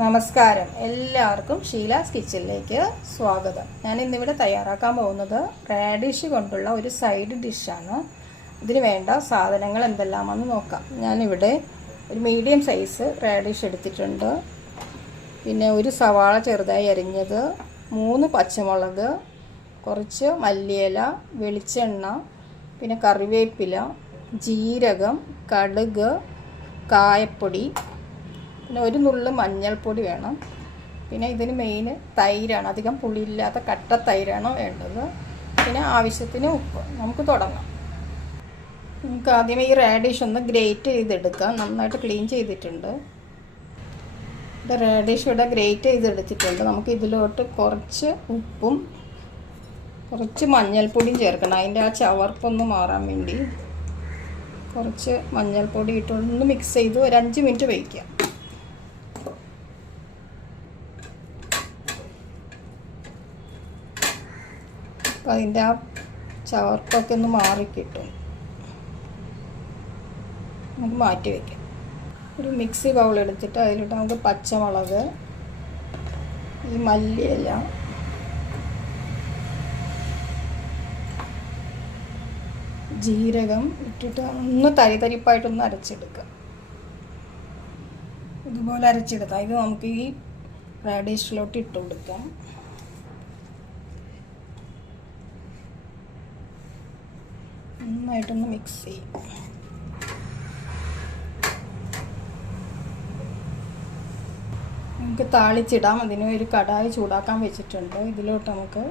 നമസ്കാരം, എല്ലാവർക്കും ഷീലാസ് കിച്ചണിലേക്ക് സ്വാഗതം. ഞാൻ ഇന്നിവിടെ തയ്യാറാക്കാൻ പോകുന്നത് റാഡിഷ് കൊണ്ടുള്ള ഒരു സൈഡ് ഡിഷാണ്. ഇതിന് വേണ്ട സാധനങ്ങൾ എന്തെല്ലാമെന്ന് നോക്കാം. ഞാനിവിടെ ഒരു മീഡിയം സൈസ് റാഡിഷ് എടുത്തിട്ടുണ്ട്. പിന്നെ ഒരു സവാള ചെറുതായി അരിഞ്ഞത്, 3 പച്ചമുളക്, കുറച്ച് മല്ലിയില, വെളിച്ചെണ്ണ, പിന്നെ കറിവേപ്പില, ജീരകം, കടുക്, കായപ്പൊടി, പിന്നെ ഒരു നുള്ളു മഞ്ഞൾപ്പൊടി വേണം. പിന്നെ ഇതിന് മെയിൻ തൈരാണ്. അധികം പുളിയില്ലാത്ത കട്ട തൈരാണ് വേണ്ടത്. പിന്നെ ആവശ്യത്തിന് ഉപ്പ്. നമുക്ക് തുടങ്ങാം. നമുക്ക് ആദ്യമേ ഈ റാഡിഷ് ഒന്ന് ഗ്രേറ്റ് ചെയ്തെടുക്കാം. നന്നായിട്ട് ക്ലീൻ ചെയ്തിട്ടുണ്ട്. ഇത് റാഡിഷ് ഇവിടെ ഗ്രേറ്റ് ചെയ്തെടുത്തിട്ടുണ്ട്. നമുക്ക് ഇതിലോട്ട് കുറച്ച് ഉപ്പും കുറച്ച് മഞ്ഞൾപ്പൊടിയും ചേർക്കണം. അതിൻ്റെ ആ ചവർപ്പൊന്ന് മാറാൻ വേണ്ടി കുറച്ച് മഞ്ഞൾപ്പൊടി ഇട്ടൊന്ന് മിക്സ് ചെയ്ത് ഒരു 5 മിനിറ്റ് വയ്ക്കാം. അപ്പോൾ അതിൻ്റെ ആ ചവർപ്പൊക്കെ ഒന്ന് മാറിക്കിട്ടും. നമുക്ക് മാറ്റി വയ്ക്കാം. ഒരു മിക്സി ബൗൾ എടുത്തിട്ട് അതിലിട്ട് നമുക്ക് പച്ചമുളക്, ഈ മല്ലിയില, ജീരകം ഇട്ടിട്ട് ഒന്ന് തരിപ്പായിട്ടൊന്ന് അരച്ചെടുക്കാം. ഇതുപോലെ അരച്ചെടുക്കാം. ഇത് നമുക്ക് ഈ റാഡിഷിലോട്ട് ഇട്ട് കൊടുക്കാം. നന്നായിട്ടൊന്ന് മിക്സ് ചെയ്യും. നമുക്ക് താളിച്ചിടാം. അതിന് ഒരു കടായി ചൂടാക്കാൻ വെച്ചിട്ടുണ്ട്. ഇതിലോട്ട് നമുക്ക്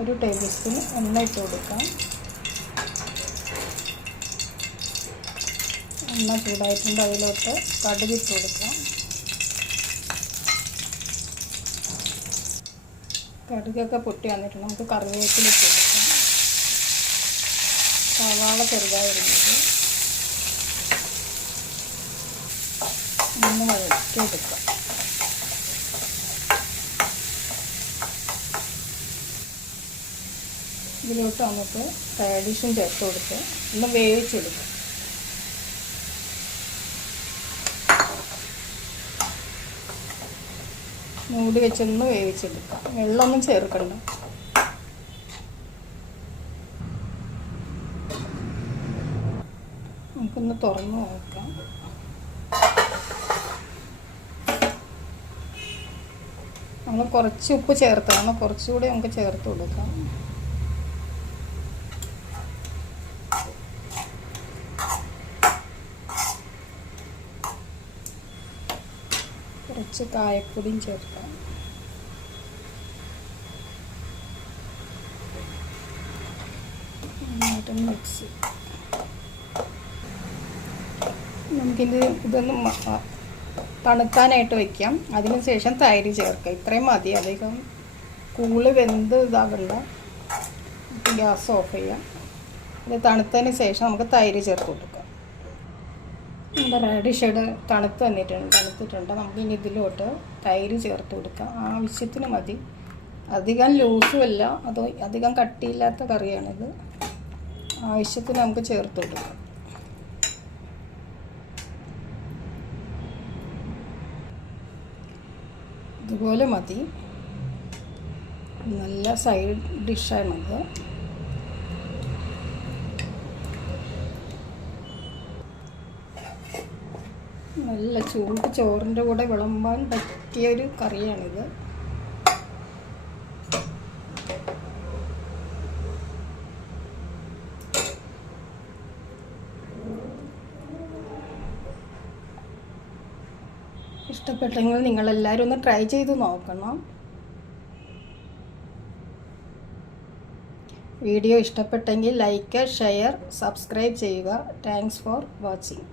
1 ടേബിൾ സ്പൂൺ എണ്ണ ഇട്ട് കൊടുക്കാം. എണ്ണ ചൂടായിട്ടുണ്ട്. അതിലോട്ട് കടുക് ഇട്ട് കൊടുക്കാം. കടുകൊക്കെ പൊട്ടി വന്നിട്ടുണ്ട്. നമുക്ക് കറിവേപ്പില ഇട്ട് കൊടുക്കാം. സവാള ചെറുതായി വരുന്നത് ഒന്ന് വഴറ്റിയെടുക്കാം. ഇതിലോട്ട് നമുക്ക് റാഡിഷും ചേർത്ത് കൊടുത്ത് ഒന്ന് വേവിച്ചെടുക്കാം. മൂടി വെച്ചൊന്ന് വേവിച്ചെടുക്കാം. വെള്ളമൊന്നും ചേർക്കണ്ട. നമുക്കൊന്ന് തുറന്ന് നോക്കാം. നമ്മൾ കുറച്ച് ഉപ്പ് ചേർത്താണ്, കുറച്ചുകൂടി നമുക്ക് ചേർത്ത് കൊടുക്കാം. കുറച്ച് കായപ്പൊടിയും ചേർക്കാം. നന്നായിട്ടൊന്ന് മിക്സ്. ഇതൊന്ന് തണുക്കാനായിട്ട് വയ്ക്കാം. അതിനുശേഷം തൈര് ചേർക്കാം. ഇത്രയും മതി. അധികം കൂള് വെന്ത് ഇതാവണ്ട. ഗ്യാസ് ഓഫ് ചെയ്യാം. ഇത് തണുത്തതിന് ശേഷം നമുക്ക് തൈര് ചേർത്ത് കൊടുക്കാം. നമ്മുടെ റാഡിഷ് തണുത്തിട്ടുണ്ട്. നമുക്കിനി ഇതിലോട്ട് തൈര് ചേർത്ത് കൊടുക്കാം. ആവശ്യത്തിന് മതി. അധികം ലൂസുമല്ല, അതോ അധികം കട്ടിയില്ലാത്ത കറിയാണിത്. ആവശ്യത്തിന് നമുക്ക് ചേർത്ത് കൊടുക്കാം. ഇതുപോലെ മതി. നല്ല സൈഡ് ഡിഷാണിത്. നല്ല ചൂട് ചോറിൻ്റെ കൂടെ വിളമ്പാൻ പറ്റിയൊരു കറിയാണിത്. ഇഷ്ടപ്പെട്ടെങ്കിൽ നിങ്ങളെല്ലാവരും ഒന്ന് ട്രൈ ചെയ്ത് നോക്കണം. വീഡിയോ ഇഷ്ടപ്പെട്ടെങ്കിൽ ലൈക്ക്, ഷെയർ, സബ്സ്ക്രൈബ് ചെയ്യുക. Thanks for watching.